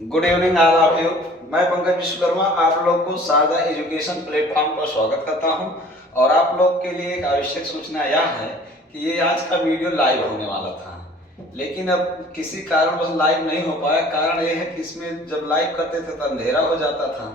Good evening all of you. मैं पंकज विश्वकर्मा आप लोग को शारदा एजुकेशन प्लेटफॉर्म पर स्वागत करता हूं और आप लोग के लिए एक आवश्यक सूचना यह है कि ये आज का वीडियो लाइव होने वाला था, लेकिन अब किसी कारणवश लाइव नहीं हो पाया। कारण ये है कि इसमें जब लाइव करते थे तो अंधेरा हो जाता था,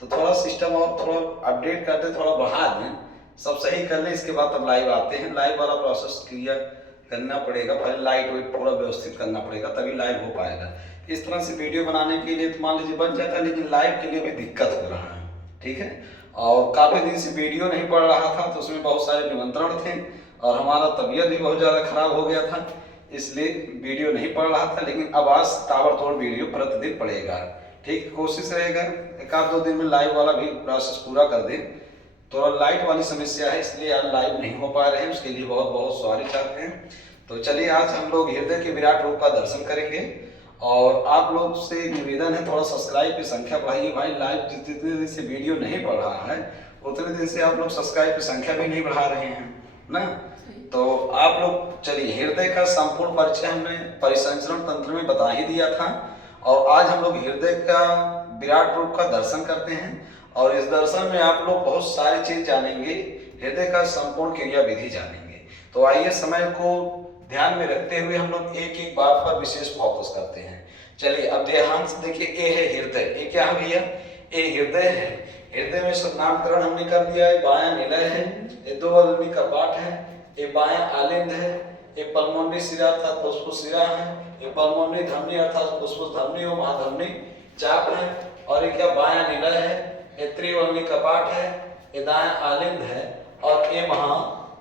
तो थोड़ा सिस्टम और थोड़ा अपडेट करते, थोड़ा बढ़ा दें, सब सही कर लें, इसके बाद तब लाइव आते हैं। लाइव वाला प्रोसेस क्लियर करना पड़ेगा, पहले लाइट वेट पूरा व्यवस्थित करना पड़ेगा, तभी लाइव हो पाएगा। इस तरह से वीडियो बनाने के लिए तो मान लीजिए बन जाता है, लेकिन लाइव के लिए भी दिक्कत हो रहा है, ठीक है। और काफ़ी दिन से वीडियो नहीं पड़ रहा था, तो उसमें बहुत सारे निमंत्रण थे और हमारा तबीयत भी बहुत ज़्यादा खराब हो गया था, इसलिए वीडियो नहीं पड़ रहा था। लेकिन अब आज ताबड़तोड़ वीडियो प्रतिदिन पड़ेगा, ठीक। कोशिश रहेगा एक आध दो दिन में लाइव वाला भी प्रोसेस पूरा कर दें। तो लाइट वाली समस्या है, इसलिए आज लाइव नहीं हो पा रहे हैं, उसके लिए बहुत बहुत सॉरी चाहते हैं। तो चलिए आज हम लोग हृदय के विराट रूप का दर्शन करेंगे और आप लोग से निवेदन है थोड़ा सब्सक्राइब की संख्या बढ़ाइए। भाई लाइव जितने दिन से वीडियो नहीं बढ़ रहा है उतने दिन से आप लोग सब्सक्राइब की संख्या भी नहीं बढ़ा रहे हैं ना। तो आप लोग चलिए, हृदय का संपूर्ण परिचय हमने परिसंचरण तंत्र में बता ही दिया था और आज हम लोग हृदय का विराट रूप का दर्शन करते हैं और इस दर्शन में आप लोग बहुत सारी चीज जानेंगे, हृदय का संपूर्ण क्रिया विधि जानेंगे। तो आइए समय को ध्यान में रखते हुए हम लोग एक एक बात पर विशेष फोकस करते हैं। चलिए अब ध्यान से देखिए, ए है हृदय। ये क्या है भैया? ए हृदय है। हृदय में सब नामकरण हमने कर दिया है। बायां निलय है, ये दो अग्नि का पाठ है, ये बायां आलिंद है, ये पल्मोनरी शिरा अर्थात फुफ्फुस शिरा है, ये पल्मोनरी धमनी अर्थात फुफ्फुस धमनी और महाधमनी चाप है, और ये क्या बायां निलय है, ये त्रिअग्नि कपाट है, ये दायां आलिंद है और ये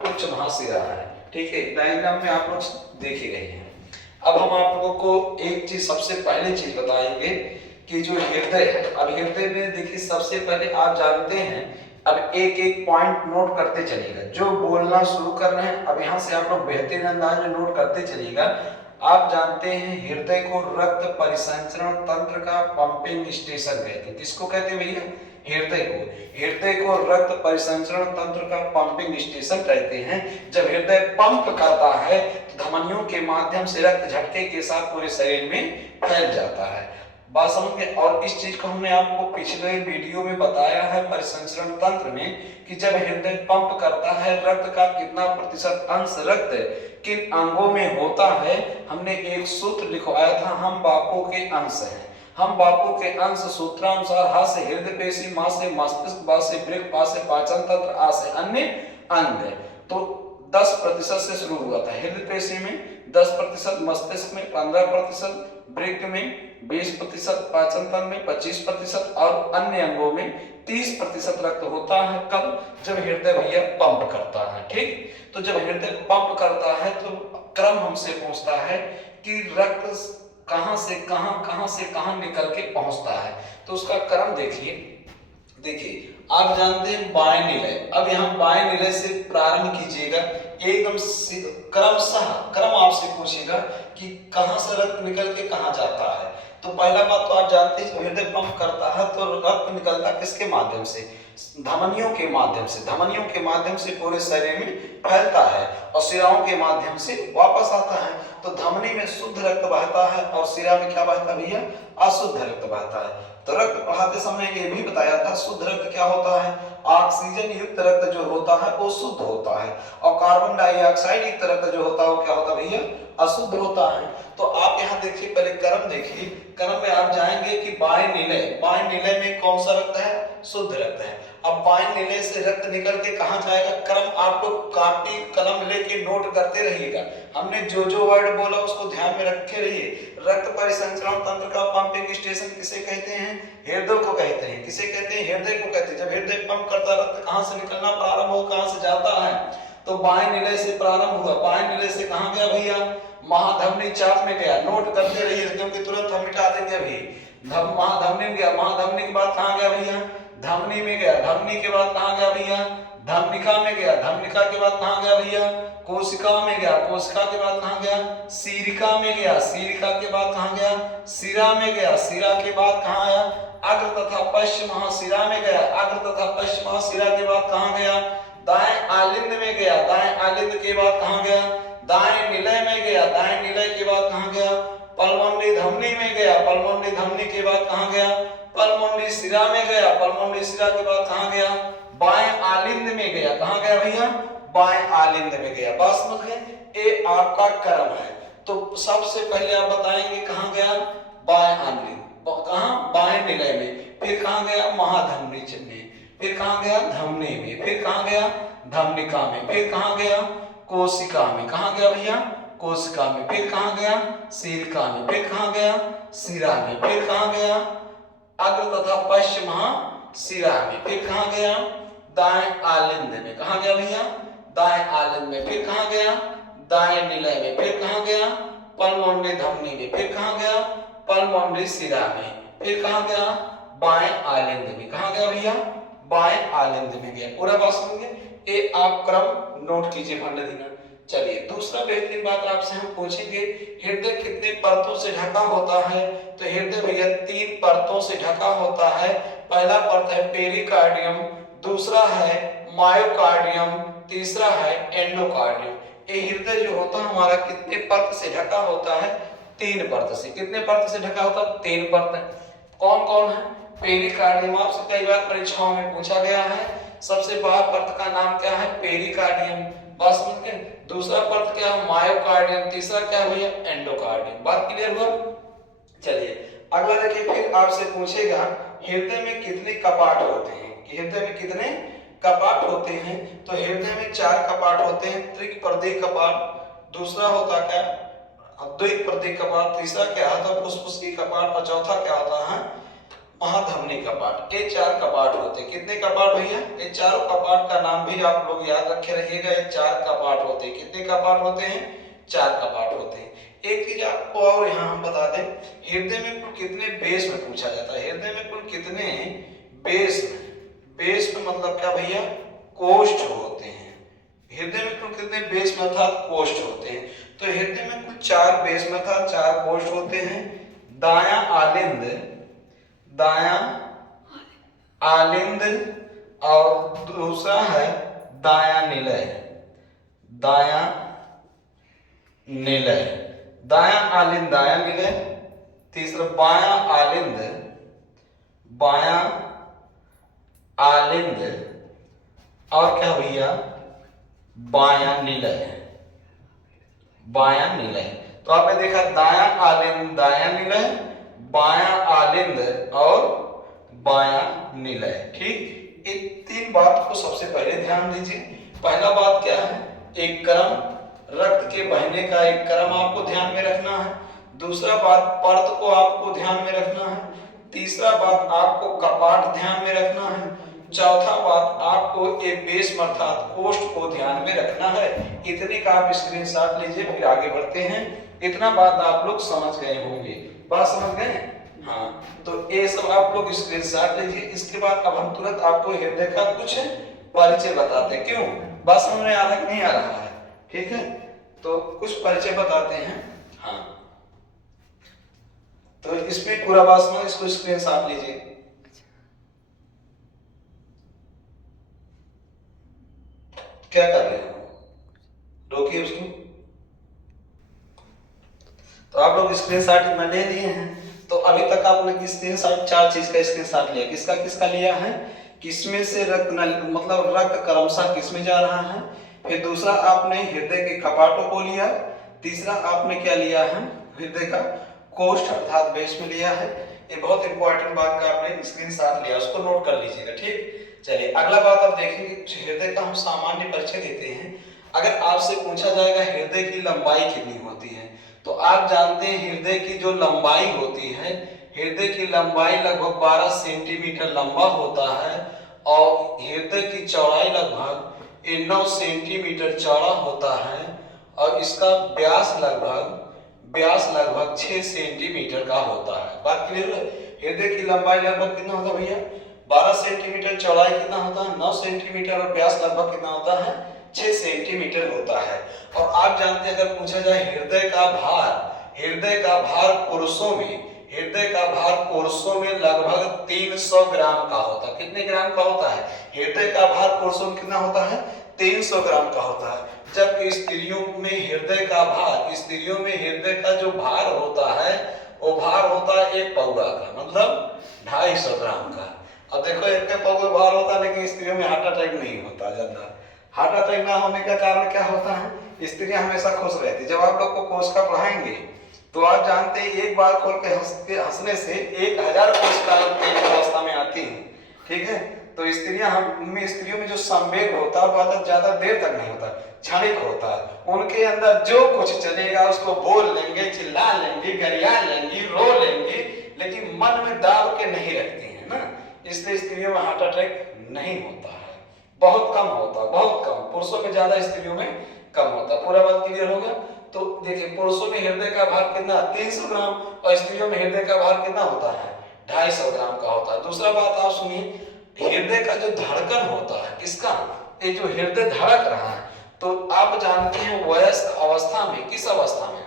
उच्च महाशिरा है, ठीक है। डायग्राम में आप लोग देख ही रहे हैं। अब हम आप लोगों को एक चीज सबसे पहले चीज बताएंगे कि जो हृदय है, अब हृदय में देखिए सबसे पहले आप जानते हैं, अब एक एक पॉइंट नोट करते चलिएगा। जो बोलना शुरू कर रहे हैं अब यहाँ से आप लोग बेहतरीन अंदाज में नोट करते चलिएगा। आप जानते हैं हृदय को रक्त परिसंचरण तंत्र का पंपिंग स्टेशन कहते हैं। किसको कहते हैं भैया? हृदय को। हृदय को रक्त परिसंचरण तंत्र का पंपिंग स्टेशन कहते हैं। जब हृदय पंप करता है तो धमनियों के माध्यम से रक्त झटके के साथ पूरे शरीर में फैल जाता है। बात समझ गए? और इस चीज को हमने आपको पिछले वीडियो में बताया है परिसंचरण तंत्र में कि जब हृदय पंप करता है रक्त का कितना प्रतिशत अंश रक्त किन अंगों में होता है, हमने एक सूत्र लिखवाया था, हम बापों के अंश हैं। हम बापू के अंश सूत्रानुसार हा से हृदय पेशी, मां से मस्तिष्क, बा से वृक्क, पा से पाचन तंत्र, आ से अन्य अंग। तो 10% से शुरू हुआ था हृदय पेशी में 10%, मस्तिष्क में 15%, वृक्क में 20%, पाचन तंत्र में 25% और अन्य अंगों में 30% रक्त होता है। कब? जब हृदय भैया पंप करता है, ठीक। तो जब हृदय पंप करता है तो क्रम हमसे पूछता है कि रक्त कहां से कहां निकल के पहुंचता है, तो उसका क्रम देखिए आप जानते हैं बाएं निलय। अब यहाँ बाएं निलय से प्रारंभ कीजिएगा, एकदम क्रम आपसे पूछेगा कि कहां से रक्त निकल के कहां जाता है। तो पहला बात तो आप जानते हैं हृदय पंप करता है तो रक्त निकलता किसके माध्यम से? धमनियों के माध्यम से। धमनियों के माध्यम से पूरे शरीर में फैलता है और शिराओं के माध्यम से वापस आता है। तो धमनी में शुद्ध रक्त बहता है और शिरा में क्या बहता है भैया? अशुद्ध रक्त बहता है। तो रक्त बहाते समय ये भी बताया था शुद्ध रक्त क्या होता है? ऑक्सीजन युक्त रक्त जो होता है वो शुद्ध होता है और कार्बन डाइऑक्साइड युक्त रक्त जो होता है वो क्या होता है भैया? अशुद्ध होता है। तो आप यहाँ देखिए, पहले क्रम देखिए। क्रम में आप जाएंगे कि बाएं निलय में कौन सा रक्त है? शुद्ध रक्त है। अब बाएं निलय से रक्त निकल के कहां जाएगा? क्रम आप लोग कॉपी कलम लेके नोट करते रहिएगा। हमने जो जो वर्ड बोला उसको ध्यान में रखे रहिए। रक्त परिसंचरण तंत्र का पंपिंग स्टेशन किसे कहते हैं? हृदय को कहते हैं। किसे कहते हैं? हृदय को कहते हैं। जब हृदय पंप करता रक्त कहां से निकलना प्रारंभ हो, कहां से जाता है? तो बाएं निलय से प्रारंभ हुआ। बाएं निलय से कहां गया भैया? महाधमनी चाप में गया। नोट करते रहिए क्योंकि तुरंत हम मिटा देंगे अभी। महाधमनी में गया। महाधमनी के बाद कहां गया भैया? धमनी में गया। धमनी के बाद कहां गया भैया? धमनिका में गया। धमनिका के बाद कहां गया भैया? कोशिका में गया। कोशिका के बाद कहां गया? सीरिका में गया। सीरिका के बाद कहां गया? शिरा में गया। शिरा के बाद कहां आया? अग्र तथा पश्चिम महाशिरा में गया। अग्र तथा पश्चिम महाशिरा के बाद कहां गया? दाएं आलिंद में गया। दाएं आलिंद के बाद कहां गया? दाएं निलय में गया। दाएं निलय के बाद कहां गया? पल्मोनरी धमनी में गया, पल्मोनरी धमनी के बाद कहाँ गया, पल्मोनरी शिरा में गया, पल्मोनरी शिरा के बाद कहाँ गया, बाएं आलिंद में गया। कहाँ गया भैया, बाएं आलिंद में गया। बात समझ गए, ये आपका क्रम है। तो सबसे पहले आप बताएंगे कहाँ गया, बाएं आलिंद, कहाँ, बाएं निलय में, फिर कहाँ गया, महाधमनी में, फिर कहाँ गया, धमनी में, फिर कहाँ गया, धमनिका में, फिर कहाँ गया, कोशिका में। कहाँ गया भैया, कोशिका में, फिर कहाँ गया, सिरका में, फिर कहाँ गया, सिरा में, फिर कहाँ गया, अग्र तथा पश्चिम महाशिरा में, फिर कहाँ गया, दाएं आलिंद में। कहाँ गया भैया, दाएं आलिंद में, फिर कहाँ गया, दाएं निलय में, फिर कहाँ गया, पल्मोनरी धमनी में, फिर कहाँ गया, पल्मोनरी शिरा में, फिर कहाँ गया, बाएं आलिंद में। कहाँ गया भैया, बाएं आलिंद में गया। पूरा बात समझ गए, ये आप क्रम नोट कीजिए भंडे दिना। चलिए दूसरा बेहतरीन बात आपसे हम पूछेंगे, हृदय कितने परतों से ढका होता है। तो हृदय भैया 3 परतों से ढका होता है। पहला परत है पेरिकार्डियम, दूसरा है मायोकार्डियम, तीसरा है एंडोकार्डियम। ये हृदय जो होता है हमारा कितने परत से ढका होता है, 3 परत से। कितने परत से ढका होता है, 3 परत। कौन कौन है, पेरिकार्डियम आपसे कई बार परीक्षाओं में पूछा गया है। सबसे बड़ा परत का नाम क्या है, पेरिकार्डियम। बात समझ गए। दूसरा परत क्या है, मायोकार्डियम, तीसरा क्या है भैया, एंडोकार्डियम। बात क्लियर हुआ। चलिए अगला देखिए, फिर आपसे पूछेगा हृदय में कितने कपाट होते हैं, कि हृदय में कितने कपाट होते हैं। तो हृदय में 4 कपाट होते हैं, त्रिक प्रदीय कपाट, दूसरा होता क्या, द्विक प्रदीय कपाट, तीसरा क्या होता है, फुसफुसी कपाट, और चौथा क्या होता है, महाधमनी कपाट। ये 4 कपाट होते हैं। कितने कपाट भैया, ये चारों कपाट का नाम भी आप लोग याद रखे रहिएगा। ये 4 कपाट होते हैं। कितने कपाट होते हैं, 4 कपाट होते हैं। एक चीज आपको और यहाँ हम बता दें, हृदय में कुल कितने बेस में पूछा जाता है, हृदय में कुल कितने बेस में, बेस में मतलब क्या भैया, कोष्ठ होते हैं। हृदय में कुल कितने बेस में अर्थात कोष्ठ होते हैं। तो हृदय में कुल 4 बेस में अर्थात 4 कोष्ठ होते हैं। दायां आलिंद, दायां आलिंद, और दूसरा है दायां निलय, दायां निलय, दायां आलिंद, दायां निलय, तीसरा बायां आलिंद, बायां आलिंद, और क्या भैया, बायां निलय, बायां निलय। तो आपने देखा दायां आलिंद, दायां निलय, बायां आलिंद और बायां निलय। ठीक, इन 3 बात को सबसे पहले ध्यान दीजिए। पहला बात क्या है, एक क्रम, रक्त के बहने का एक क्रम आपको ध्यान में रखना है। दूसरा बात, परत को आपको ध्यान में रखना है। तीसरा बात, आपको कपाट ध्यान में रखना है। चौथा बात, आपको ये बेस अर्थात कोष्ठ को ध्यान में रखना है। इतने का आप स्क्रीनशॉट लीजिए, फिर आगे बढ़ते हैं। इतना बात आप लोग समझ गए होंगे। बात समझ गए, हाँ। तो ये सब आप लोग स्क्रीनशॉट लीजिए। इसके बाद अब हम तुरंत आपको हृदय का कुछ परिचय बताते हैं। क्यों, बात समझ में आ रहा है कि नहीं आ रहा है, ठीक है। तो कुछ परिचय बताते हैं, हाँ। तो इसमें पूरा बात समझ, इसको स्क्रीनशॉट लीजिए। क्या कर रहे हो, रोकिए उसको। तो आप लोग स्क्रीनशॉट इतना ले लिए हैं। तो अभी तक आपने स्क्रीनशॉट 4 चीज का स्क्रीनशॉट लिया। किसका किसका लिया है, किसमें से रक्त मतलब रक्त क्रमशः किसमें जा रहा है। फिर दूसरा आपने हृदय के कपाटों को लिया। तीसरा आपने क्या लिया है, हृदय का कोष्ठ अर्थात बेस में लिया है। ये बहुत इंपॉर्टेंट बात का आपने स्क्रीनशॉट लिया, उसको नोट कर लीजिएगा, ठीक। चलिए अगला बात आप देखेंगे, हृदय का हम सामान्य परिचय देते हैं। अगर आपसे पूछा जाएगा हृदय की लंबाई कितनी होती है, तो आप जानते हैं हृदय की जो लंबाई होती है, हृदय की लंबाई लगभग 12 सेंटीमीटर लंबा होता है, और हृदय की चौड़ाई लगभग 9 सेंटीमीटर चौड़ा होता है, और इसका व्यास लगभग 6 सेंटीमीटर का होता है। बात क्लियर है। हृदय की लंबाई लगभग कितना होता है भैया, 12 सेंटीमीटर, चौड़ाई कितना होता है 9 सेंटीमीटर, और व्यास लगभग कितना होता है 6 सेंटीमीटर होता है। और आप जानते हैं अगर पूछा जाए हृदय का भार पुरुषों में लगभग 300 ग्राम का होता है। कितने ग्राम का होता है, हृदय का भार पुरुषों में कितना होता है, 300 ग्राम का होता है। जबकि स्त्रियों में हृदय का जो भार होता है वो भार एक पौआ का, मतलब 250 ग्राम का। अब देखो एक पौआ भार होता है, लेकिन स्त्रियों में हार्ट अटैक नहीं होता ज्यादा। हार्ट अटैक ना होने का कारण क्या होता है, स्त्रियां हमेशा खुश रहती। जब आप लोग को कोशिका पढ़ाएंगे तो आप जानते हैं एक बार खोल के हंसने से 1000 कोशिका एक अवस्था में आती है, ठीक है। तो स्त्रियों में जो संवेग होता है बहुत ज्यादा देर तक नहीं होता, क्षणिक होता है। उनके अंदर जो कुछ चलेगा उसको बोल लेंगे, चिल्ला लेंगी, गरिया लेंगी, रो लेंगी, लेकिन मन में दाब के नहीं रखती है ना। इसलिए स्त्रियों में हार्ट अटैक नहीं होता है, बहुत कम होता है, बहुत कम। पुरुषों में ज्यादा, स्त्रियों में कम होता है। पूरा बात क्लियर होगा। तो देखिए पुरुषों में हृदय का भार कितना, 300 ग्राम, और स्त्रियों में हृदय का भार कितना होता है, 250 ग्राम का होता है। दूसरा बात आप सुनिए, हृदय का जो धड़कन होता है, किसका, ये जो हृदय धड़क रहा है, तो आप जानते हैं वयस्क अवस्था में, किस अवस्था में,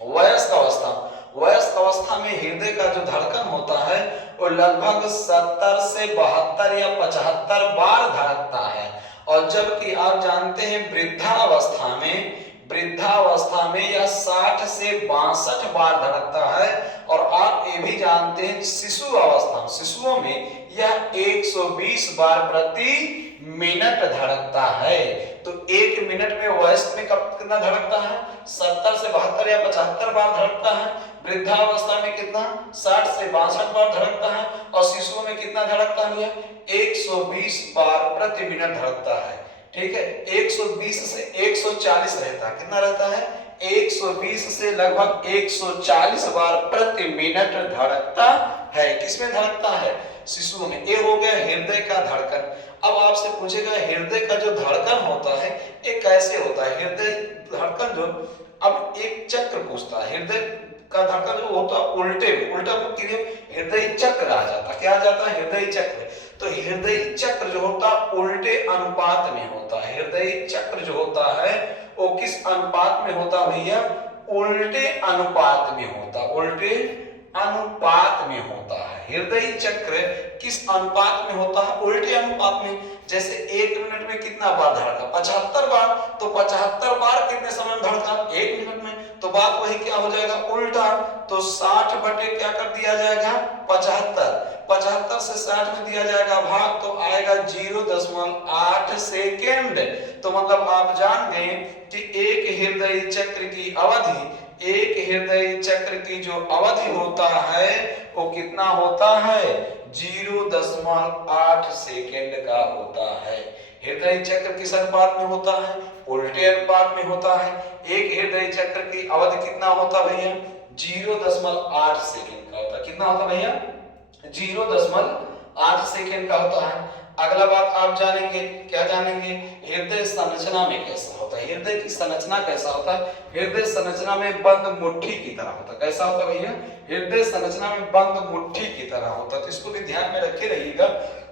वयस्क अवस्था में हृदय का जो धड़कन होता है वो लगभग 70 से 72 या 75 बार धड़कता है। और जबकि आप जानते हैं वृद्धावस्था में यह 60 से 62 बार धड़कता है। और आप ये भी जानते हैं शिशुओं में यह 120 बार प्रति मिनट धड़कता है। तो एक मिनट में वयस्क में कितना धड़कता है, 70 से 72 या 75 बार धड़कता है। वृद्धावस्था में कितना, 60 से 62 बार धड़कता है। और शिशुओं में कितना धड़कता है, 120 बार प्रति मिनट धड़कता है, ठीक है। 120 से 140 रहता है, कितना रहता है, 120 से लगभग 140 बार प्रति मिनट धड़कता है। किसमें धड़कता है, शिशुओं में। ये हो गया हृदय का धड़कन। अब आपसे पूछेगा हृदय का जो धड़कन होता है ये कैसे होता है। हृदय धड़कन जो, अब एक चक्र पूछता है, हृदय का धड़कन जो होता है उल्टा हृदय चक्र आ जाता, क्या आ जाता है, हृदय चक्र। तो हृदय चक्र जो होता है उल्टे अनुपात में होता है। हृदय चक्र जो होता है वो किस अनुपात में होता भैया, उल्टे अनुपात में होता, उल्टे अनुपात में होता है। हृदय चक्र किस अनुपात में होता है, उल्टे अनुपात में। जैसे एक मिनट में कितना बार धड़का, 75 बार, तो 75 बार कितने समय में धड़का, एक मिनट में। तो बात वही क्या हो जाएगा, उल्टा। तो 60 बटे क्या कर दिया जाएगा, 75 से 60 में दिया जाएगा भाग, तो आएगा 0.8 सेकेंड। तो मतलब आप जान गए कि एक हृदय चक्र की जो अवधि होता है वो कितना होता है, 0.8 सेकेंड का होता है। हृदय चक्र किस अनुपात में होता है, उल्टे अनुपात में होता है। एक हृदय चक्र की अवधि कितना होता भैया, 0.8 सेकेंड का होता है। कितना होता भैया, 0.8 सेकेंड का होता है। अगला बात आप जानेंगे, क्या जानेंगे, हृदय संरचना में कैसा होता है। हृदय की संरचना कैसा होता है, हृदय संरचना में बंद मुट्ठी की तरह होता है। कैसा होता है भैया, हृदय संरचना में बंद मुट्ठी की तरह होता है। तो इसको भी ध्यान में रखे रहिएगा,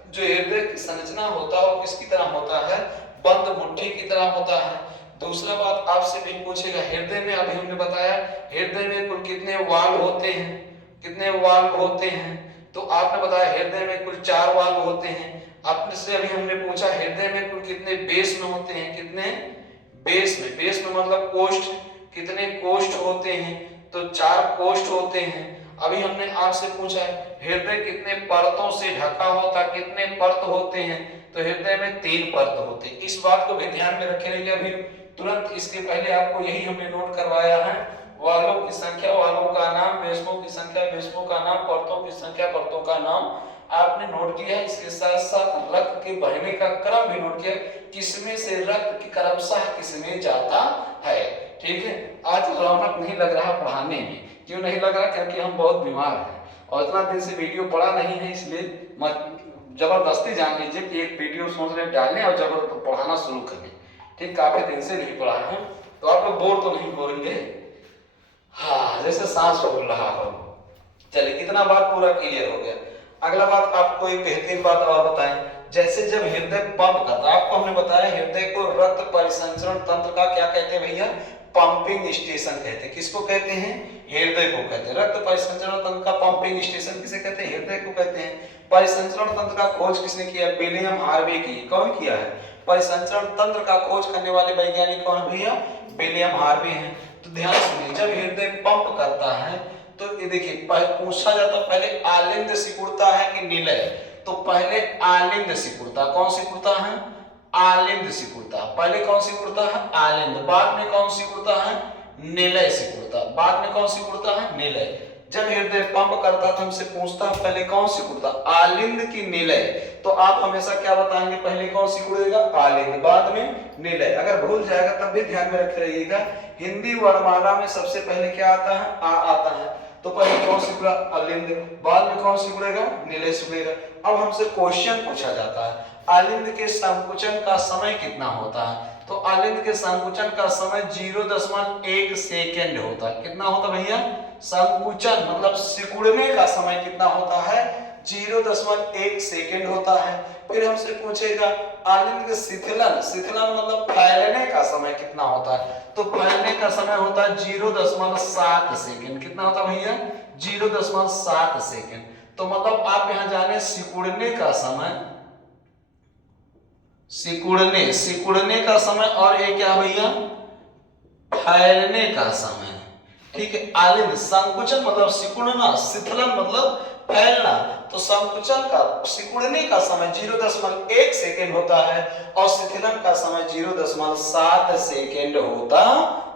जो हृदय की संरचना होता है वो किसकी तरह होता है, बंद मुट्ठी की तरह होता है। दूसरा बात आपसे भी पूछेगा, हृदय में अभी हमने बताया हृदय में कुल कितने वाल्व होते हैं, तो आपने बताया हृदय में कुल 4 वाल्व होते हैं। आपने से अभी हमने पूछा हृदय में कुल कितने बेस में होते हैं, कितने बेस में मतलब कोष्ठ, कितने कोष्ठ होते हैं, तो 4 कोष्ठ होते हैं। अभी हमने आपसे पूछा हृदय कितने परतों से ढका होता, कितने परत होते हैं, तो हृदय में 3 परत होते हैं। इस बात को भी ध्यान में रखे रहिए। अभी तुरंत इसके पहले आपको यही हमने नोट करवाया है, वाल्वों की संख्या, वाल्वों का नाम, बेसमों की संख्या, बेसमों का नाम, परतों की संख्या, परतों का नाम आपने नोट किया है। इसके साथ साथ रक्त के बहने का क्रम भी नोट किया, किसमें से रक्त की क्रमशः किसमें जाता है, ठीक है। आज रौनक नहीं लग रहा पढ़ाने में, क्यों नहीं लग रहा, क्योंकि हम बहुत बीमार हैं और इतना दिन से वीडियो पढ़ा नहीं है, इसलिए जबरदस्ती जान लीजिए कि एक वीडियो सोच रहे डालने और जबरदस्ती पढ़ाना शुरू करें, ठीक। काफी दिन से नहीं पढ़ा है तो आप लोग बोर तो नहीं बोलेंगे, हाँ, जैसे सांस फूल रहा हो। चलिए इतना बात पूरा क्लियर हो गया। अगला बात आपको एक बेहतरीन बात और बताएं, जैसे जब हृदय पंप करता है, आपको हमने बताया हृदय को रक्त परिसंचरण तंत्र का क्या कहते हैं भैया, पंपिंग स्टेशन कहते हैं। किसको कहते हैं, हृदय को कहते हैं। रक्त परिसंचरण तंत्र का पंपिंग स्टेशन किसे कहते हैं, हृदय को कहते हैं। परिसंचरण तंत्र का खोज किसने किया, विलियम हार्वे की। कौन किया है, परिसंचरण तंत्र का खोज करने वाले वैज्ञानिक कौन भैया, विलियम हार्वे हैं। तो ध्यान सुनिए, जब हृदय पंप करता है तो ये देखिए पूछा जाता पहले आलिंद सिकुड़ता है कि निलय, तो पहले आलिंद सिकुड़ता। कौन सिकुड़ता है? आलिंद सिकुड़ता। पहले कौन सिकुड़ता है? आलिंद। बाद में कौन सिकुड़ता है? निलय सिकुड़ता। बाद में कौन सिकुड़ता है? निलय। जब हृदय पंप करता तो हमसे पूछता पहले कौन सिकुड़ता, आलिंद की निलय, तो आप हमेशा क्या बताएंगे? पहले कौन सिकुड़ेगा? आलिंद, बाद में निलय। अगर भूल जाएगा तब भी ध्यान में रखे रहिएगा, हिंदी वर्णमाला में सबसे पहले क्या आता है? आ आता है। तो पहले कौन सिकुड़ा? आलिंद। बाद में कौन सिकुड़ेगा? निलय सिकुड़ेगा। अब हमसे क्वेश्चन पूछा जाता है, आलिंद के संकुचन का समय कितना होता है? तो आलिंद के संकुचन का समय 0.1 सेकेंड होता है। कितना होता भैया? संकुचन मतलब सिकुड़ने का समय कितना होता है? 0.1 सेकेंड होता है। फिर हमसे पूछेगा आलिंद के शिथिलन, शिथिलन मतलब फैलने का समय कितना होता है? तो फैलने का समय होता है 0.7 सेकेंड। कितना होता है भैया? 0.7 सेकेंड। तो मतलब आप यहां जाने सिकुड़ने का समय, सिकुड़ने का समय, और ये क्या भैया? फैलने का समय। ठीक है। आलिंद संकुचन मतलब सिकुड़ना, शिथिलन मतलब फैलना। तो संकुचन का सिकुड़ने का समय 0.1 सेकेंड होता है और शिथिलन का समय 0.7 सेकेंड होता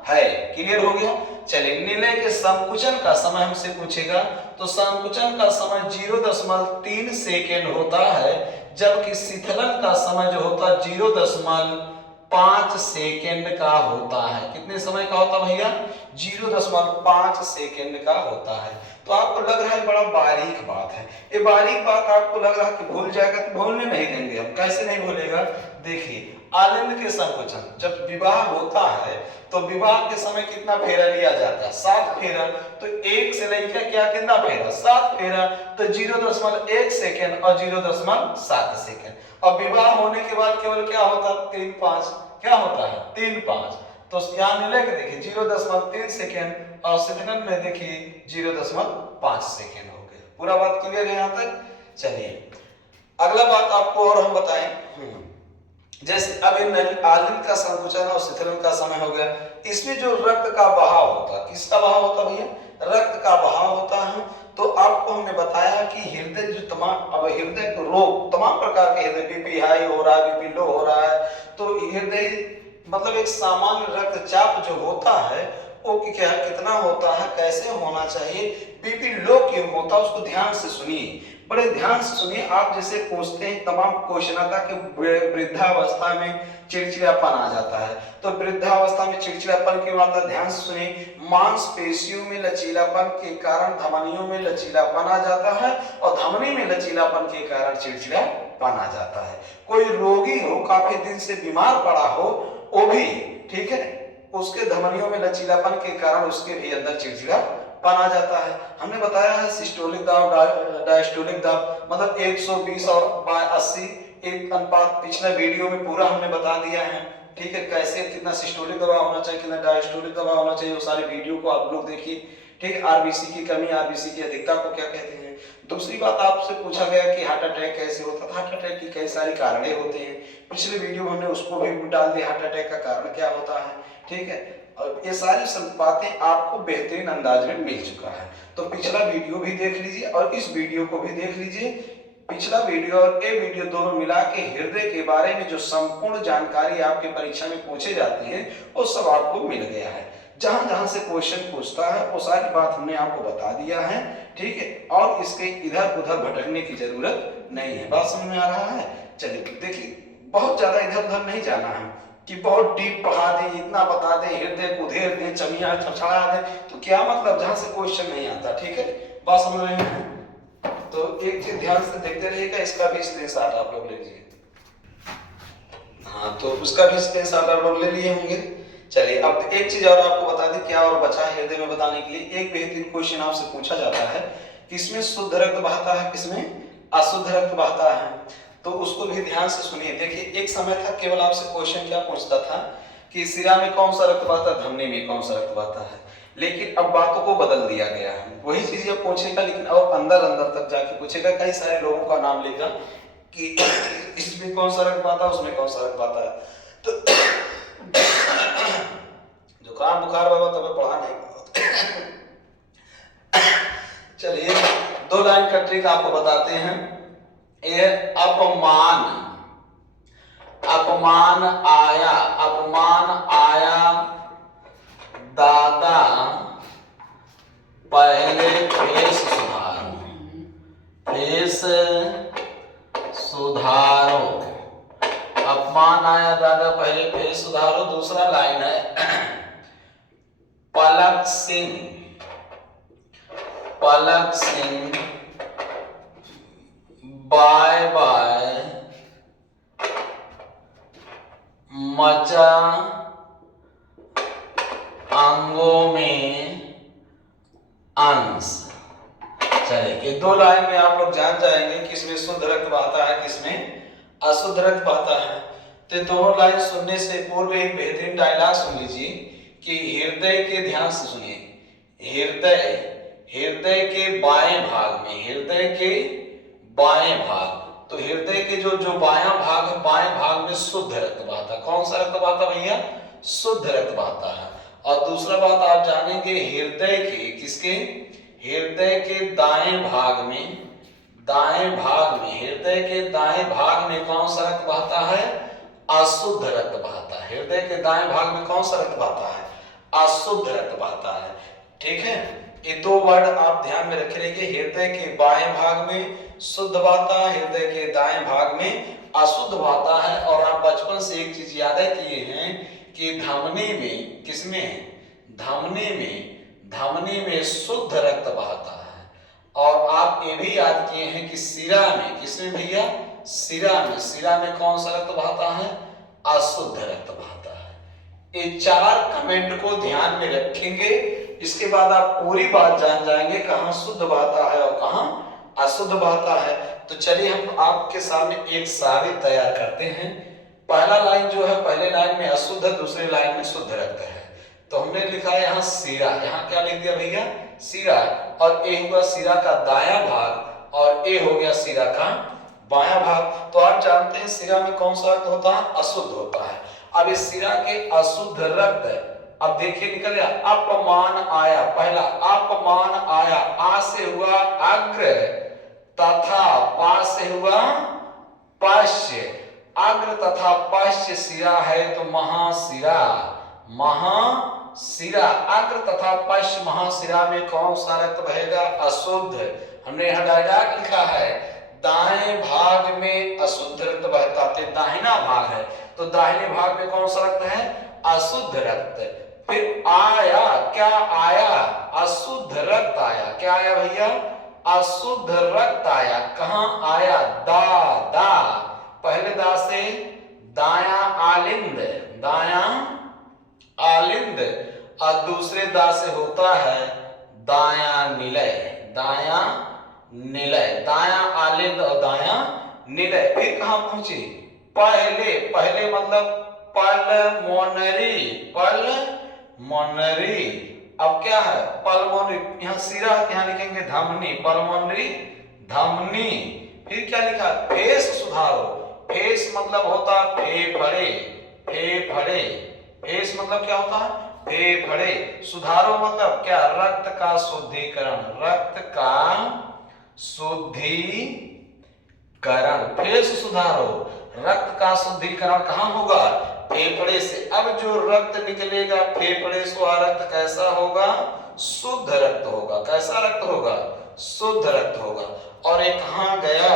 है। क्लियर हो गया? चलिए, निलय के संकुचन का समय हमसे पूछेगा, तो संकुचन का समय 0.3 सेकेंड होता है, जबकि शिथिलन का समय जो होता है 0.5 सेकेंड का होता है। कितने समय का होता भैया? 0.5 सेकेंड का होता है। तो आपको लग रहा है बड़ा बारीक बात है, ये बारीक बात आपको लग रहा है कि भूल जाएगा, तो भूलने नहीं देंगे हम। कैसे नहीं भूलेगा? देखिए, आलिंद के संकुचन जब विवाह होता है तो विवाह के समय कितना फेरा लिया जाता है? 7 फेरा। तो 1 से लेकर क्या कितना फेरा? 7 फेरा। तो 0.1 सेकेंड और 0.7 सेकेंड। और विवाह होने के बाद केवल क्या होता है? 3-5। क्या होता है? 3-5। तो यहाँ निलय के देखिए 0.3 सेकेंड और शिथिलन में देखिए 0.5 सेकेंड हो गया। पूरा बात क्लियर है यहाँ तक? चलिए, अगला बात आपको और हम बताएं। जैसे अब आलिंद का संकुचन और शिथिलन का समय हो गया, इसमें जो रक्त का बहाव होता है, किसका बहाव होता है भैया? रक्त का बहाव होता है। तो आपको हमने बताया कि हृदय जो तमाम, अब हृदय रोग तमाम प्रकार के, हृदय बीपी हाई हो रहा है, बीपी लो हो रहा है, तो हृदय मतलब एक सामान्य रक्तचाप जो होता है वो क्या कितना होता है, कैसे होना चाहिए, बीपी लो क्यों होता है, उसको ध्यान से सुनिए, बड़े ध्यान से सुनिए। आप जैसे पूछते हैं तमाम क्वेश्चन आता कि वृद्धावस्था में चिड़चिड़ापन आ जाता है, तो वृद्धावस्था में चिड़चिड़ापन क्यों आता है? ध्यान से सुनिए। मांसपेशियों में लचीलापन के कारण धमनियों में लचीलापन आ जाता है और धमनी में लचीलापन के कारण चिड़चिड़ापन आ जाता है। कोई रोगी हो, काफी दिन से बीमार पड़ा हो, वो भी ठीक है, उसके धमनियों में लचीलापन के कारण उसके भी अंदर चिड़चिड़ापन आ जाता है। हमने बताया है सिस्टोलिक दाब, डायस्टोलिक दाब मतलब 120 और 80 एक अनुपात पिछले वीडियो में पूरा हमने बता दिया है। ठीक है, कैसे कितना सिस्टोलिक दबाव होना चाहिए, कितना डायस्टोलिक दबाव होना चाहिए, वो सारे वीडियो को आप लोग देखिए। ठीक है, आरबीसी की कमी, आरबीसी की अधिकता को क्या कहते हैं। दूसरी बात आपसे पूछा गया कि हार्ट अटैक कैसे होता है। हार्ट अटैक की कई सारी कारणें होते हैं, पिछले वीडियो में हमने उसको भी डाल दिया, हार्ट अटैक का कारण क्या होता है। ठीक है, और ये सारी सब बातें आपको बेहतरीन अंदाज में मिल चुका है, तो पिछला वीडियो भी देख लीजिए और इस वीडियो को भी देख लीजिए। पिछला वीडियो और ये वीडियो दोनों मिला के हृदय के बारे में जो संपूर्ण जानकारी आपके परीक्षा में पूछे जाती है वो सब आपको मिल गया है। जहां जहां से क्वेश्चन पूछता है वो सारी बात हमने आपको बता दिया है। ठीक है, और इसके इधर उधर भटकने की जरूरत नहीं है। बात समझ में आ रहा है? चलिए देखिए, बहुत ज्यादा इधर उधर नहीं जाना है कि बहुत डीप पढ़ा दे, इतना बता दे, हृदय को उधेर दे, चमिया छछड़ा दे, तो क्या मतलब जहां से क्वेश्चन नहीं आता। ठीक है, बात समझ रहे हैं? तो एक चीज ध्यान से देखते रहिएगा, इसका भी स्क्रीनशॉट आप लोग ले लीजिए। हाँ, तो उसका भी स्क्रीनशॉट आप लोग ले लिए होंगे। चलिए, अब एक चीज और आपको बता दें क्या और बचा है हृदय में बताने के लिए। एक बेहतरीन क्वेश्चन आपसे पूछा जाता है, किसमें शुद्ध रक्त बहता है, किसमें अशुद्ध रक्त बहता है, तो उसको भी ध्यान से सुनिए। देखिए, एक समय था केवल आपसे क्वेश्चन क्या पूछता था कि सिरा में कौन सा रक्त बहता है, धमनी में कौन सा रक्त बहता है, लेकिन अब बातों को बदल दिया गया है। वही चीज अब पूछेगा लेकिन और अंदर अंदर तक जाके पूछेगा, कई सारे लोगों का नाम लेगा कि इसमें कौन सा रक्त बहता है, उसमें कौन सा रक्त बहता है। तो जुकाम बुखार बाबा तब पढ़ा नहीं चलिए 2 लाइन का ट्रिक आपको बताते हैं। ये अपमान, अपमान आया, अपमान आया, दादा पहले फेस सुधारो, फेस सुधारो। अपमान आया दादा पहले फेस सुधारो। दूसरा लाइन है पलक सिंह, पलक सिंह बाय बाय मचा अंगों में अंश। चलिए ये 2 लाइन में आप लोग जान जाएंगे किसमें शुद्ध रक्त बहता है, किसमें अशुद्ध रक्त बहता है। तो दोनों लाइन सुनने से पूर्व एक बेहतरीन डायलॉग सुन लीजिए कि हृदय के, ध्यान से सुनिए, हृदय, हृदय के बाएं भाग में, हृदय के बाएं भाग, तो हृदय के जो बायां भाग है, बाएं भाग में शुद्ध रक्त बहता है। कौन सा रक्त बहता भैया? शुद्ध रक्त बहता है। और दूसरा बात आप जानेंगे हृदय के, किसके? हृदय के दाएं भाग में, दाएं भाग में, हृदय के दाएं भाग में कौन सा रक्त बहता है? अशुद्ध रक्त बहता है। हृदय के दाएं भाग में कौन सा रक्त बहता है? अशुद्ध रक्त बहता है। ठीक है, ये 2 वर्ड आप ध्यान में रखे रहिए। हृदय के बाएं भाग में शुद्ध बहता है, हृदय के दाएं भाग में अशुद्ध बहता है। और आप बचपन से एक चीज याद किए हैं कि धमनी में, किसमें? धमनी में, धमनी में शुद्ध रक्त बहता है। और आप ये भी याद किए हैं कि सिरा में, किसमें भैया? सिरा में, सिरा में कौन सा रक्त बहता है? अशुद्ध रक्त बहता है। ये 4 कमेंट को ध्यान में रखेंगे, इसके बाद आप पूरी बात जान जाएंगे कहां शुद्ध बहता है और कहां अशुद्ध बहता है। तो चलिए हम आपके सामने एक साबित तैयार करते हैं। पहला लाइन जो है, पहले लाइन में अशुद्ध है, दूसरे लाइन में शुद्ध रक्त है। तो हमने लिखा है यहाँ सिरा, यहाँ क्या लिख दिया भैया? सिरा। और ए हुआ सिरा का दायां भाग और ए हो गया सिरा का बायां भाग। तो आप जानते हैं सिरा में कौन सा रक्त होता है? अशुद्ध होता है। अब इस सिरा के अशुद्ध रक्त, अब देखिए निकल गया अपमान आया, पहला अपमान आया, आ से हुआ अग्र तथा पा से हुआ पश्य। अग्र तथा पश्य सिरा है तो महासिरा, महासिरा। अग्र तथा पश्य महासिरा में कौन सा रक्त बहेगा? अशुद्ध। हमने यह डायलॉग लिखा है दाएं भाग में अशुद्ध रक्त बहता है, दाहिना भाग है तो दाहिने भाग में कौन सा रक्त है? अशुद्ध रक्त। फिर आया, क्या आया? अशुद्ध रक्त आया। क्या आया भैया? अशुद्ध रक्त आया। कहां आया? दा, दा, पहले दा से दाया आलिंद, दाया आलिंद, और दूसरे दा से होता है दाया निलय, दाया निलय, दाया आलिंद और दाया निलय। फिर कहां पहुंचे? पहले, पहले मतलब पल्मोनरी, पल्मोनरी। अब क्या है? पल्मोनरी, यहाँ सिरा, यहाँ लिखेंगे धमनी, पल्मोनरी धमनी। फिर क्या लिखा? फेस सुधारो। फेस मतलब होता फेफड़े, फेफड़े। फेस मतलब क्या होता है? फेफड़े। सुधारो मतलब क्या? रक्त का शुद्धिकरण, रक्त का शुद्धिकरण। फेस सुधारो, रक्त का शुद्धिकरण कहां होगा? फेफड़े से। अब जो रक्त निकलेगा फेफड़े से वह रक्त कैसा होगा? शुद्ध रक्त होगा। कैसा रक्त होगा? शुद्ध रक्त होगा। और एक कहां गया?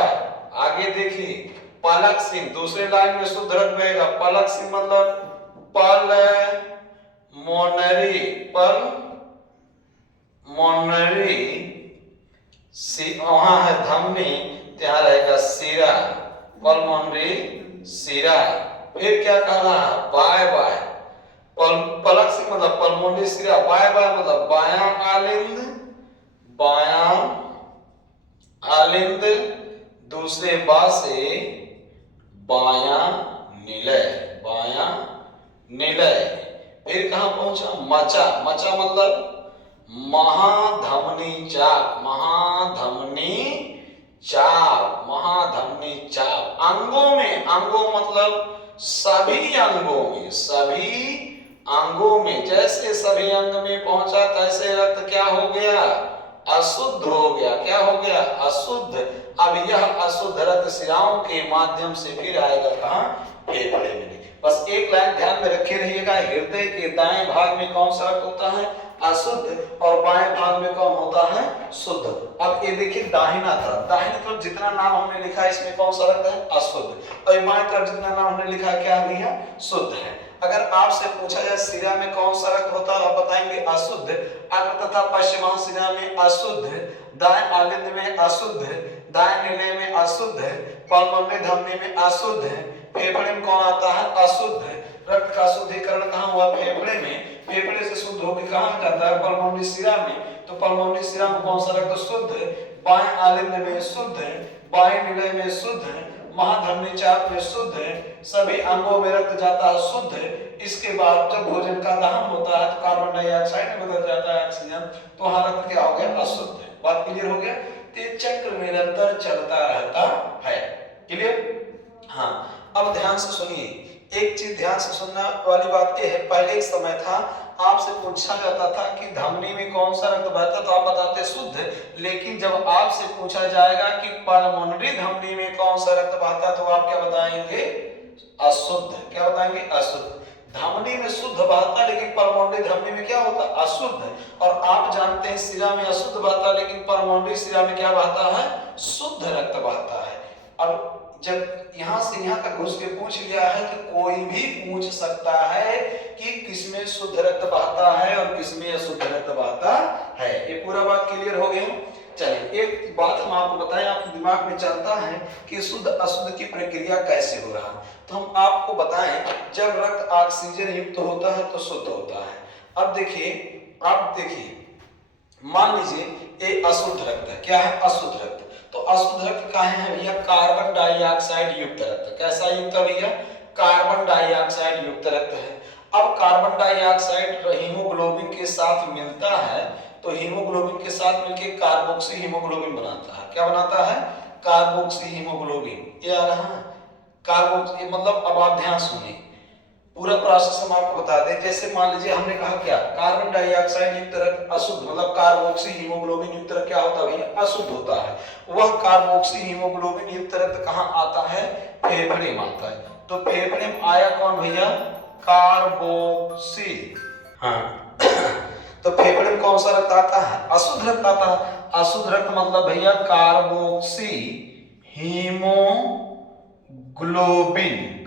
आगे देखिए पलक सिंह, दूसरे लाइन में शुद्ध रक्त बहेगा। पलक सिंह मतलब पल्मोनरी, पल्मोनरी, वहां है धमनी, यहाँ रहेगा सिरा, पल्मोनरी सिरा। फिर क्या कह रहा है? बाय बाय, पलक से मतलब पल्मोनरी सिरा, बाय बाय मतलब बायां आलिंद, बायां आलिंद, दूसरे बा से बायां निलय, बायां निलय। फिर कहां पहुंचा? मचा, मचा मतलब महाधमनी चाप, महाधमनी चाप, महाधमनी चाप। अंगों में, अंगों मतलब सभी अंगों में, सभी अंगों में। जैसे सभी अंग में पहुंचा तैसे रक्त क्या हो गया? अशुद्ध हो गया। क्या हो गया? अशुद्ध। अब यह अशुद्ध रक्त शिराओं के माध्यम से फिर आएगा कहाँ? फेफड़े में। बस एक लाइन ध्यान में रखे रहिएगा, हृदय के दाएं भाग में कौन सा रक्त होता है? अशुद्ध, और बाएं भाग में कौन होता है? शुद्ध। अब ये देखिए दाहिना तरफ जितना नाम हमने लिखा है इसमें कौन सा रक्त है? अशुद्ध। और बाएं तरफ जितना नाम हमने लिखा है क्या है? शुद्ध है। अगर आपसे पूछा जाए शिरा में कौन सा रक्त होता है, आप बताएंगे अशुद्ध। अग्र तथा पश्चिमा शिरा में अशुद्ध, दाएं आलिंद में अशुद्ध, दाएं नीले में अशुद्ध, पल्मोनरी धमनी में अशुद्ध, फेफड़े में कौन आता है? अशुद्ध। रक्त का शुद्धिकरण कहाँ हुआ? फेफड़े में। फेफड़े से शुद्ध होकर कहाँ जाता है? पल्मोनरी शिरा में। तो पल्मोनरी शिरा में कौन सा रक्त? शुद्ध। बाएं आलिंद में शुद्ध, बाएं नीले में शुद्ध, महाधमनी चाप में शुद्ध, सभी अंगों में रक्त जाता है शुद्ध। इसके बाद जब भोजन का दहन होता है तो कार्बन डाइऑक्साइड में बदल जाता है ऑक्सीजन, तो वहां रक्त क्या हो गया? अशुद्ध। बात क्लियर हो गया? तो चक्र निरंतर चलता रहता है। क्लियर? हाँ, अब ध्यान से सुनिए, एक चीज ध्यान से सुनने वाली बात यह है, पहले एक समय था आपसे पूछा जाता था कि धमनी में कौन सा रक्त बहता, तो आप बताते शुद्ध। लेकिन जब आपसे पूछा जाएगा कि पल्मोनरी धमनी में कौन सा रक्त बहता, तो आप क्या बताएंगे? अशुद्ध। क्या बताएंगे? अशुद्ध। धमनी में शुद्ध बहता, लेकिन पल्मोनरी धमनी में क्या होता? अशुद्ध। और आप जानते हैं शिरा में अशुद्ध बहता, लेकिन पल्मोनरी शिरा में क्या बहता है? शुद्ध रक्त बहता है। अब जब यहां से यहां तक घुस के पूछ लिया है तो कोई भी पूछ सकता है कि किसमें शुद्ध रक्त बहता है और किसमें अशुद्ध रक्त बहता है। ये पूरा बात क्लियर हो गया? चलिए एक बात हम आपको बताएं, आपके दिमाग में चलता है कि शुद्ध अशुद्ध की प्रक्रिया कैसे हो रहा है, तो हम आपको बताएं, जब रक्त ऑक्सीजन युक्त होता है तो शुद्ध होता है। अब देखिए, आप देखिए, मान लीजिए ये अशुद्ध रक्त है। क्या है? अशुद्ध रक्त। तो अशुद्ध रक्त कहाँ है भैया? कार्बन डाइऑक्साइड युक्त रक्त। कैसा युक्त है भैया? कार्बन डाइऑक्साइड युक्त रक्त है। अब कार्बन डाइऑक्साइड हीमोग्लोबिन के साथ मिलता है, तो हीमोग्लोबिन के साथ मिलकर कार्बोक्सी हीमोग्लोबिन बनाता है। क्या बनाता है? Carboxy haemoglobin. ये आ रहा है कार्बोक्सी, मतलब अब आप ध्यान सुनिए, पूरा प्रोसेस हम आपको बता दें। जैसे मान लीजिए हमने कहा क्या? कार्बन डाइऑक्साइड युक्त रक्त अशुद्ध, मतलब कार्बोक्सी हीमोग्लोबिन युक्त रक्त क्या होता है? अशुद्ध होता है। वह कार्बोक्सी हीमोग्लोबिन युक्त रक्त कहाँ आता है? फेफड़े में आता है। तो फेफड़े में आया कौन भैया? कार्बोक्सी। हाँ तो फेफड़े में कौन सा रक्त आता है? अशुद्ध रक्त आता है। अशुद्ध रक्त मतलब भैया carboxy haemoglobin.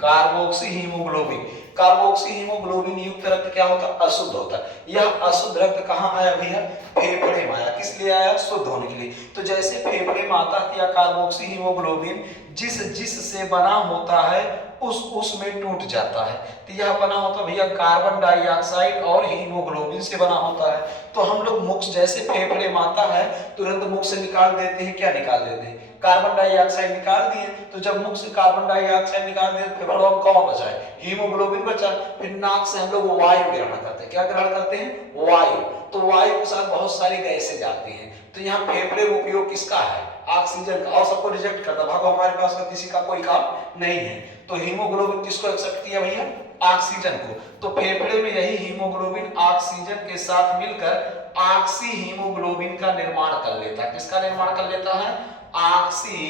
Carboxy haemoglobin, carboxy haemoglobin युक्त रक्त क्या होता है? अशुद्ध होता है। यह अशुद्ध रक्त कहाँ आया भैया? फेफड़े में आया। किस लिए आया? शुद्ध होने के लिए। तो जैसे फेफड़े में आता है या कार्बोक्सी हीमोग्लोबिन जिस से बना होता है उसमें टूट जाता है। तो यह बना होता है भैया कार्बन डाइऑक्साइड और हीमोग्लोबिन से बना होता है। तो हम लोग मुख जैसे फेफड़े में आता है तुरंत मुख से निकाल देते हैं। क्या निकाल देते हैं? कार्बन डाइऑक्साइड निकाल दिए। तो जब मुख से कार्बन डाइऑक्साइड निकाल दिए तो फेफड़ों में कौन बचा है? हीमोग्लोबिन बचा। फिर नाक से हम लोग वायु ग्रहण करते हैं। क्या ग्रहण करते हैं? वायु। तो वायु के साथ बहुत सारी गैसें जाती हैं। तो यहाँ फेफड़े में उपयोग किसका है? ऑक्सीजन का। और सबको रिजेक्ट करता, भागो हमारे पास किसी का कोई काम नहीं है। तो हीमोग्लोबिन किसको एक्सेप्ट किया भैया? ऑक्सीजन को। तो फेफड़े में यही हीमोग्लोबिन ऑक्सीजन के साथ मिलकर ऑक्सी हीमोग्लोबिन का निर्माण कर लेता है। किसका निर्माण कर लेता है? ऑक्सी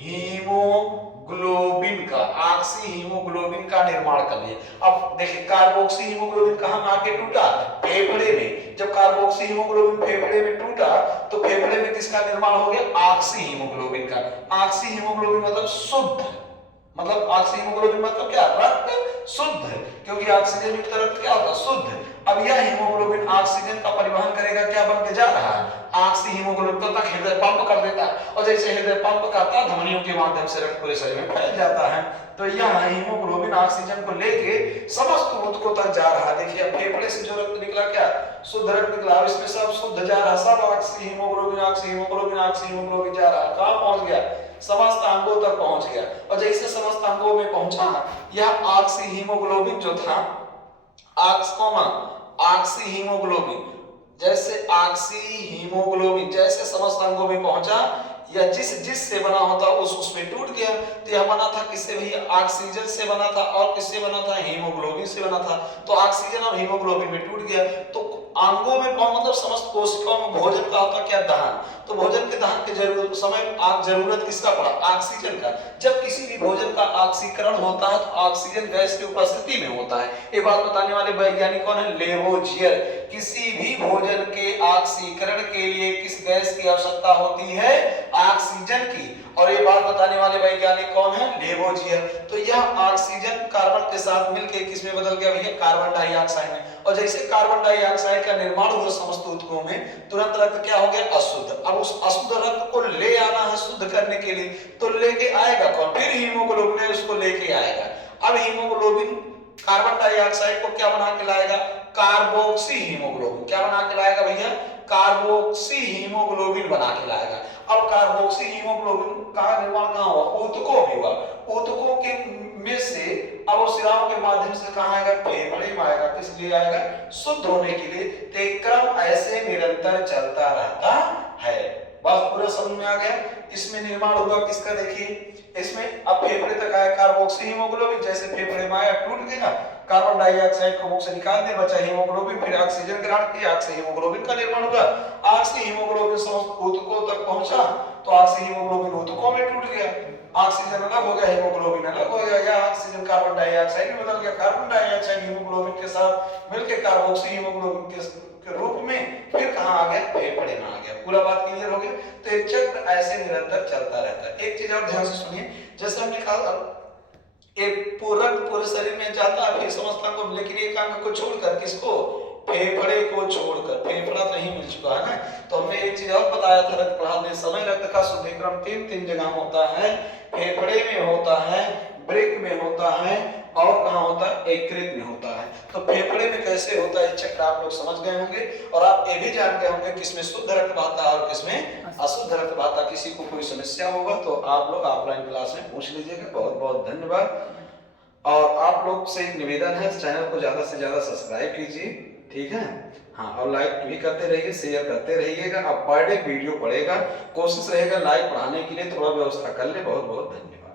हीमोग्लोबिन का। ऑक्सी हीमोग्लोबिन का निर्माण कर लिया। अब देखिए कार्बोक्सी हीमोग्लोबिन कहां आके टूटा? फेफड़े में। जब कार्बोक्सी हीमोग्लोबिन फेफड़े में टूटा तो फेफड़े में किसका निर्माण हो गया? ऑक्सी हीमोग्लोबिन का। ऑक्सी हीमोग्लोबिन मतलब शुद्ध, मतलब ऑक्सी हीमोग्लोबिन मतलब क्या? रक्त शुद्ध, क्योंकि ऑक्सीजन युक्त रक्त क्या होता है? शुद्ध। अब यह हीमोग्लोबिन ऑक्सीजन का परिवहन करेगा, क्या बन के जा रहा है? Oxy haemoglobin. तो तक हृदय पंप कर देता है, और जैसे हृदय पंप करता है धमनियों के माध्यम से रक्त पूरे शरीर में फैल जाता है। तो यह हीमोग्लोबिन ऑक्सीजन को लेके समस्त ऊतकों तक जा रहा है। देखिए फेफड़े से जो रक्त निकला क्या? शुद्ध रक्त निकला। इसमें सब शुद्ध जा रहा, सब oxy haemoglobin oxy haemoglobin oxy haemoglobin जा रहा है। कहां पहुंच गया? समस्त अंगों तक पहुंच गया। और जैसे समस्त अंगों में पहुंचा, यह ऑक्सी हीमोग्लोबिन जो था, ऑक्सी हीमोग्लोबिन, जैसे ऑक्सी हीमोग्लोबिन जैसे समस्त अंगों में पहुंचा, या जिस से बना होता उसमें टूट गया। तो यह बना था किससे भैया? ऑक्सीजन से बना था। और किससे बना था? हीमोग्लोबिन से बना था। तो ऑक्सीजन और हीमोग्लोबिन में टूट गया। तो अंगों में मतलब समस्त कोशिकाओं में भोजन का होता क्या? दहन। तो भोजन के दहन के समय जरूरत किसका पड़ा? ऑक्सीजन का। जब किसी भी भोजन का ऑक्सीकरण होता है तो ऑक्सीजन गैस की उपस्थिति में होता है। ये बात बताने वाले वैज्ञानिक कौन है? लेवोजियर। किसी भी भोजन के ऑक्सीकरण के लिए किस गैस की आवश्यकता होती है? ऑक्सीजन की। और ये बात बताने वाले वैज्ञानिक कौन है? लेवोजियर। तो यह ऑक्सीजन कार्बन के साथ मिलकर किसमें बदल गया भैया? कार्बन डाइऑक्साइड में। और जैसे कार्बन डाइऑक्साइड का निर्माण हुआ समस्त ऊतकों में, तुरंत रक्त क्या हो गया? अशुद्ध। अब उस अशुद्ध रक्त को ले आना है शुद्ध करने के लिए, तो लेके आएगा कौन? फिर हीमोग्लोबिन उसको लेके आएगा। अब हीमोग्लोबिन कार्बन डाइऑक्साइड को क्या बना के लाएगा? Carboxy haemoglobin. क्या बना के लाएगा भैया? कार्बोक्सी हीमोग्लोबिन बना के लाएगा। अब कार्बोक्सी हीमोग्लोबिन का निर्माण कहां हुआ? ऊतकों में हुआ। ऊतकों के में से अब वो शिराओं के माध्यम से कहां आएगा? फेफड़े में आएगा। किस लिए आएगा? शुद्ध होने के लिए। तो एक क्रम ऐसे निरंतर चलता रहता है। बात पूरा समझ में आ गया? इसमें निर्माण हुआ किसका? देखिए इसमें अब फेफड़े तक आया कार्बोक्सी हीमोग्लोबिन। जैसे फेफड़े में आया, टूट गया, कार्बन डाइऑक्साइड को मुख से निकाल दिया, बचा हीमोग्लोबिन। फिर ऑक्सीजन ग्रहण किया, ऑक्सी हीमोग्लोबिन का निर्माण हुआ। ऑक्सी हीमोग्लोबिन समस्त ऊतकों तक पहुंचा तो ऑक्सी हीमोग्लोबिन ऊतकों में टूट गया। ऑक्सीजन अलग हो गया, हीमोग्लोबिन अलग हो गया, या ऑक्सीजन कार्बन डाइऑक्साइड में बदल गया। कार्बन डाइऑक्साइड हीमोग्लोबिन के साथ मिलकर कार्बोक्सी हीमोग्लोबिन के रूप में फिर कहां आ गया? फेफड़े में आ गया। पूरा बात क्लियर हो गया? तो एक चक्र ऐसे निरंतर चलता रहता है। एक चीज और ध्यान से सुनिए, जैसे हमने कहा एक पूरे शरीर में जाता है फिर समस्त अंगों, लेकिन एक अंग को छोड़कर, किसको? फेफड़े को छोड़कर। फेफड़ा तो ही मिल चुका है ना। तो हमने एक चीज और बताया था रक्त पढ़ाने समय, रक्त का शुद्धिकरण तीन जगह होता है। फेफड़े में होता है, वृक्क में होता है, और कहां होता है? यकृत में होता है। तो फेफड़े में कैसे होता है चक्र आप लोग समझ गए होंगे। और आप ये भी जान गए होंगे किसमें शुद्ध रक्त बहता है और किसमें अशुद्ध रक्त बहता। किसी को कोई समस्या होगा तो आप लोग ऑफलाइन क्लास में पूछ लीजिएगा। बहुत बहुत धन्यवाद। और आप लोग से एक निवेदन है, चैनल को ज्यादा से ज्यादा सब्सक्राइब कीजिए, ठीक है? हाँ, और लाइक भी करते रहिए, शेयर करते रहिएगा। अब पर डे वीडियो पड़ेगा, कोशिश रहेगा लाइव पढ़ाने के लिए, थोड़ा व्यवस्था कर ले। बहुत बहुत धन्यवाद।